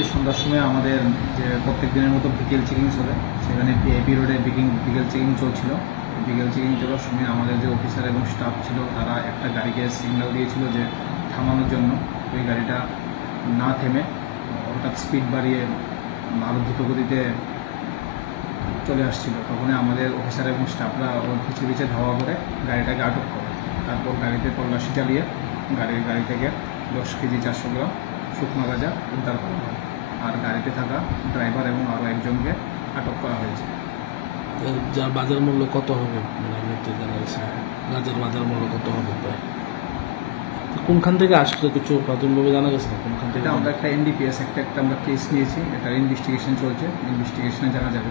কালকে সন্ধ্যার সময় আমাদের যে প্রত্যেক দিনের মতো বিকেল চেকিং চলে, সেখানে ভিআইপি রোডে বিকেল চেকিং চলছিল। বিকেল চেকিং চলার সময় আমাদের যে অফিসার এবং স্টাফ ছিল তারা একটা গাড়িকে সিগন্যাল দিয়েছিল যে থামানোর জন্য। ওই গাড়িটা না থেমে হঠাৎ স্পিড বাড়িয়ে আরও দ্রুত গতিতে চলে আসছিল। তখনই আমাদের অফিসার এবং স্টাফরা ওর পিছিয়ে ধাওয়া করে গাড়িটাকে আটক করে। তারপর গাড়িতে তল্লাশি চালিয়ে গাড়ি থেকে 10 কেজি 400 গ্রাম শুকনো গাঁজা উদ্ধার করা হয়। আর গাড়িতে থাকা ড্রাইভার এবং আরও একজনকে আটক করা হয়েছে। যার বাজার মূল্য কত হবে মানে আপনি তো জানা গেছে, গাঁজার বাজার মূল্য কত হবে প্রায়? কোনখান থেকে আসলে কিছু প্রাথমিকভাবে জানা গেছে না কোনখান থেকে? আমরা একটা এনডিপিএস একটা আমরা কেস নিয়েছি, এটার ইনভেস্টিগেশন চলছে, ইনভেস্টিগেশনে জানা যাবে।